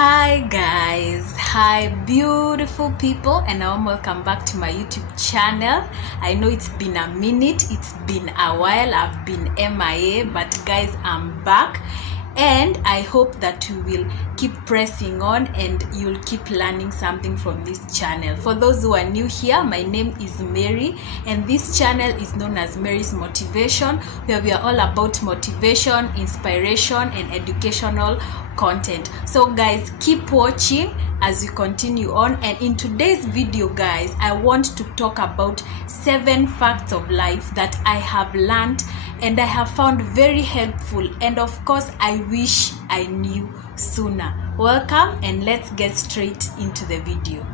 Hi guys, hi beautiful people, and welcome back to my YouTube channel. I know it's been a minute, it's been a while, I've been MIA, but guys, I'm back and I hope that you will keep pressing on and you'll keep learning something from this channel. For those who are new here, my name is Mary and this channel is known as Mary's Motivation, where we are all about motivation, inspiration and educational content. So guys, keep watching as we continue on, and in today's video guys, I want to talk about 7 facts of life that I have learned and I have found very helpful, and of course I wish I knew sooner. Welcome and let's get straight into the video.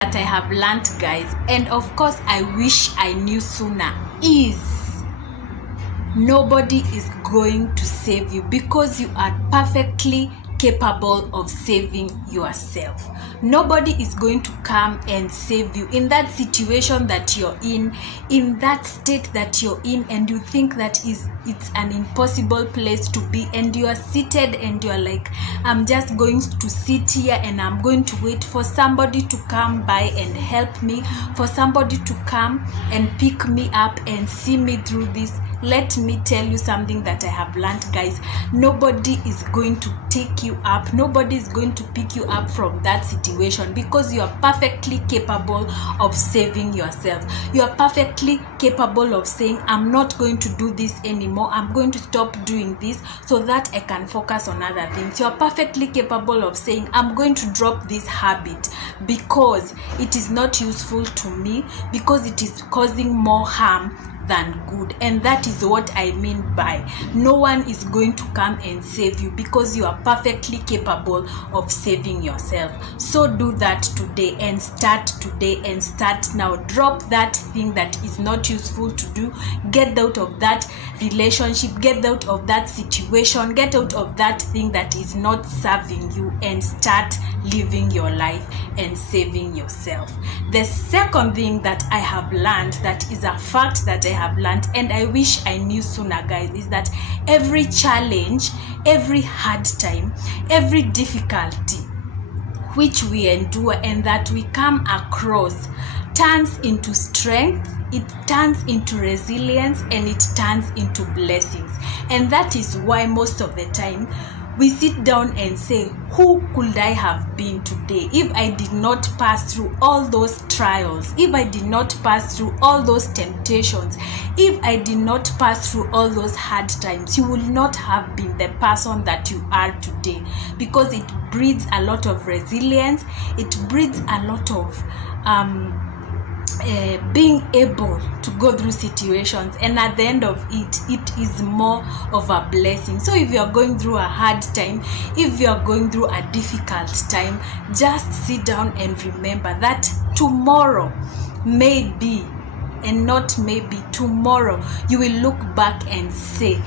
That I have learned guys, and of course I wish I knew sooner, is nobody is going to save you because you are perfectly capable of saving yourself. Nobody is going to come and save you in that situation that you're in that state that you're in, and you think that it's an impossible place to be, and you are seated and you're like, I'm just going to sit here and I'm going to wait for somebody to come by and help me, for somebody to come and pick me up and see me through this. Let me tell you something that I have learned guys. Nobody is going to take you up, nobody is going to pick you up from that situation, because you are perfectly capable of saving yourself. You are perfectly capable of saying, I'm not going to do this anymore, I'm going to stop doing this so that I can focus on other things. You are perfectly capable of saying, I'm going to drop this habit because it is not useful to me, because it is causing more harm than good. And that is what I mean by no one is going to come and save you, because you are perfectly capable of saving yourself. So do that today, and start today, and start now. Drop that thing that is not useful to do. Get out of that relationship, get out of that situation, get out of that thing that is not serving you, and start living your life and saving yourself. The second thing that I have learned, that is a fact that I have learned and I wish I knew sooner guys, is that every challenge, every hard time, every difficulty which we endure and that we come across turns into strength, it turns into resilience, and it turns into blessings. And that is why most of the time we sit down and say, who could I have been today if I did not pass through all those trials, if I did not pass through all those temptations, if I did not pass through all those hard times? You will not have been the person that you are today, because it breeds a lot of resilience, it breeds a lot of being able to go through situations, and at the end of it, it is more of a blessing. So if you are going through a hard time, if you are going through a difficult time, just sit down and remember that tomorrow, maybe, and not maybe, tomorrow you will look back and say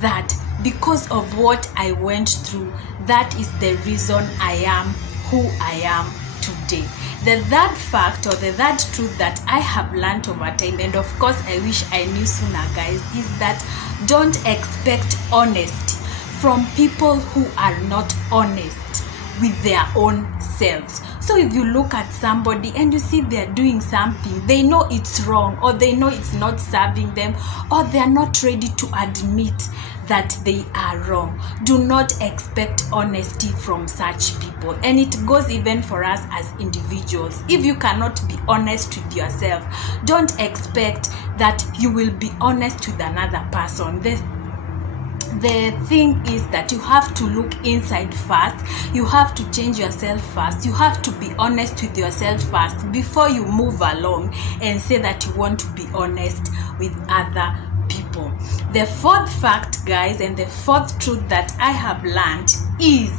that because of what I went through, that is the reason I am who I am today. The third fact, or the third truth that I have learned over time, and of course I wish I knew sooner guys, is that don't expect honesty from people who are not honest with their own selves. So if you look at somebody and you see they're doing something, they know it's wrong, or they know it's not serving them, or they're not ready to admit that they are wrong, do not expect honesty from such people. And it goes even for us as individuals. If you cannot be honest with yourself, don't expect that you will be honest with another person. The thing is that you have to look inside first, you have to change yourself first, you have to be honest with yourself first before you move along and say that you want to be honest with other people. The fourth fact guys, and the fourth truth that I have learned, is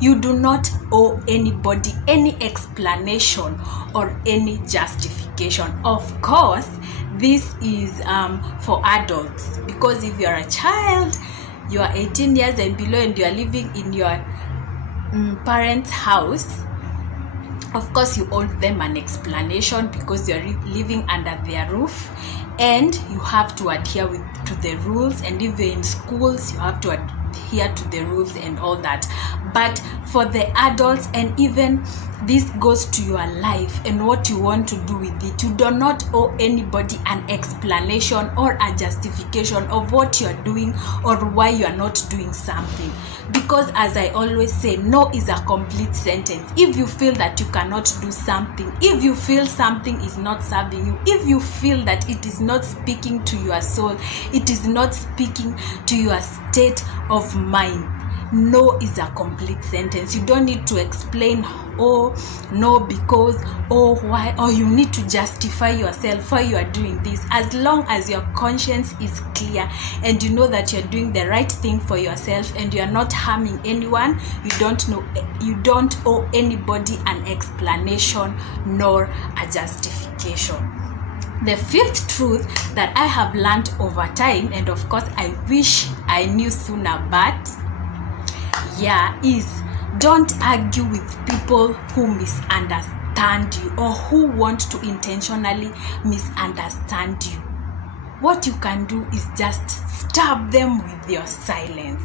you do not owe anybody any explanation or any justification. Of course, this is for adults, because if you are a child, you are 18 years and below, and you are living in your parents' house, Of course, you owe them an explanation because you're living under their roof, and you have to adhere to the rules. And if you're in schools, you have to adhere to the rules and all that. But for the adults, and even this goes to your life and what you want to do with it, you do not owe anybody an explanation or a justification of what you're doing or why you're not doing something. Because as I always say, no is a complete sentence. If you feel that you cannot do something, if you feel something is not serving you, if you feel that it is not speaking to your soul, it is not speaking to your state of mind, no is a complete sentence. You don't need to explain, oh no, because, oh why, or you need to justify yourself why you are doing this. As long as your conscience is clear and you know that you're doing the right thing for yourself and you're not harming anyone, you don't owe anybody an explanation nor a justification. The fifth truth that I have learned over time, and of course I wish I knew sooner, but is don't argue with people who misunderstand you or who want to intentionally misunderstand you. What you can do is just stab them with your silence.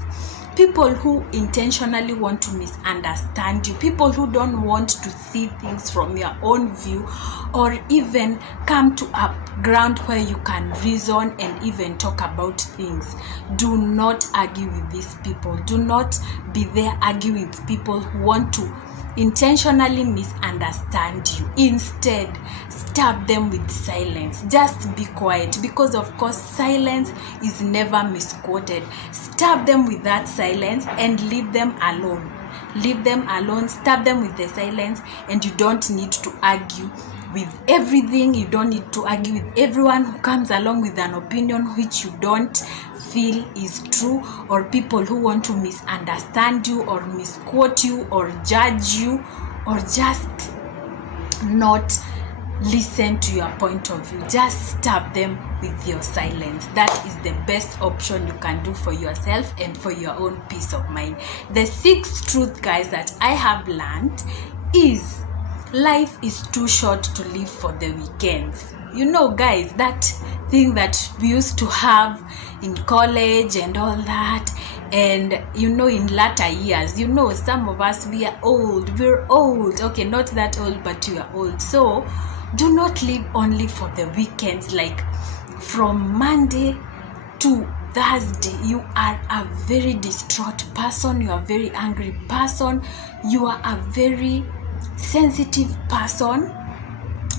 People who intentionally want to misunderstand you, people who don't want to see things from your own view or even come to a ground where you can reason and even talk about things, do not argue with these people. Do not be there arguing with people who want to intentionally misunderstand you. Instead, stab them with silence. Just be quiet, because of course silence is never misquoted. Stab them with that silence and leave them alone. Stab them with the silence, and you don't need to argue with everything. You don't need to argue with everyone who comes along with an opinion which you don't feel is true, or people who want to misunderstand you or misquote you or judge you or just not listen to your point of view. Just stab them with your silence. That is the best option you can do for yourself and for your own peace of mind. The sixth truth, guys, that I have learned is life is too short to live for the weekends. You know, guys, that thing that we used to have in college and all that, and you know, in latter years, you know, some of us, we're old, okay, not that old, but we are old. So do not live only for the weekends. Like from Monday to Thursday, you are a very distraught person, you are a very angry person, you are a very sensitive person,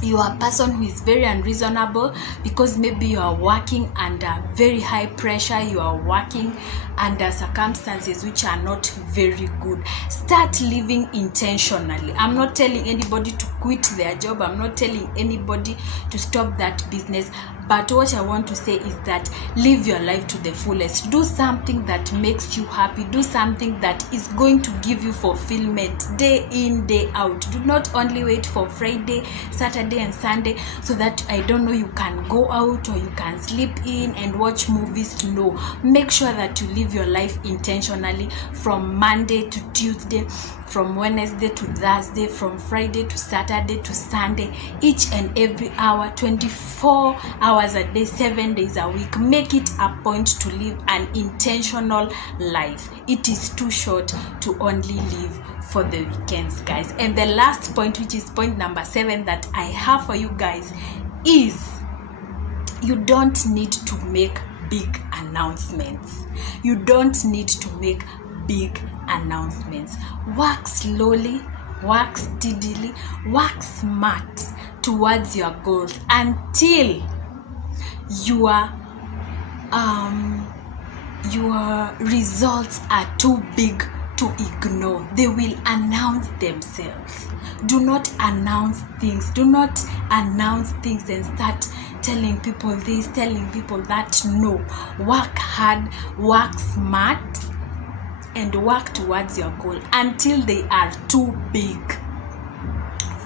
you are a person who is very unreasonable, because maybe you are working under very high pressure, you are working under circumstances which are not very good. Start living intentionally. I'm not telling anybody to quit their job, I'm not telling anybody to stop that business, but what I want to say is that live your life to the fullest. Do something that makes you happy. Do something that is going to give you fulfillment day in, day out. Do not only wait for Friday, Saturday and Sunday so that, I don't know, you can go out or you can sleep in and watch movies. No. Make sure that you live your life intentionally from Monday to Tuesday, from Wednesday to Thursday, from Friday to Saturday to Sunday, each and every hour, 24 hours a day, 7 days a week. Make it a point to live an intentional life. It is too short to only live for the weekends, guys. And the last point, which is point number 7 that I have for you guys, is you don't need to make big announcements. You don't need to make big announcements. Work slowly, work steadily, work smart towards your goals until your results are too big to ignore. They will announce themselves. Do not announce things. Do not announce things and start telling people this, telling people that. No. Work hard, work smart, and work towards your goal until they are too big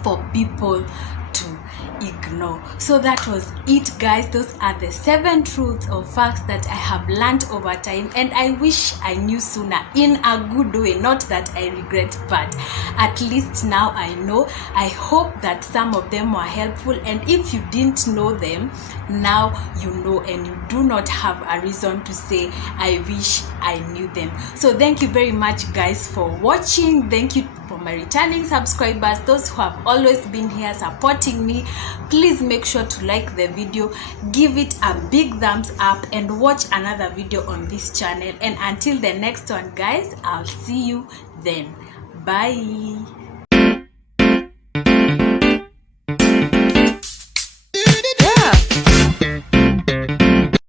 for people to ignore. So that was it, guys. Those are the 7 truths or facts that I have learned over time, and I wish I knew sooner, in a good way, not that I regret, but at least now I know. I hope that some of them were helpful, and if you didn't know them, now you know, and you do not have a reason to say I wish I knew them. So thank you very much, guys, for watching. Thank you for my returning subscribers, those who have always been here supporting me. Please make sure to like the video, give it a big thumbs up, and watch another video on this channel. And until the next one, guys, I'll see you then. Bye.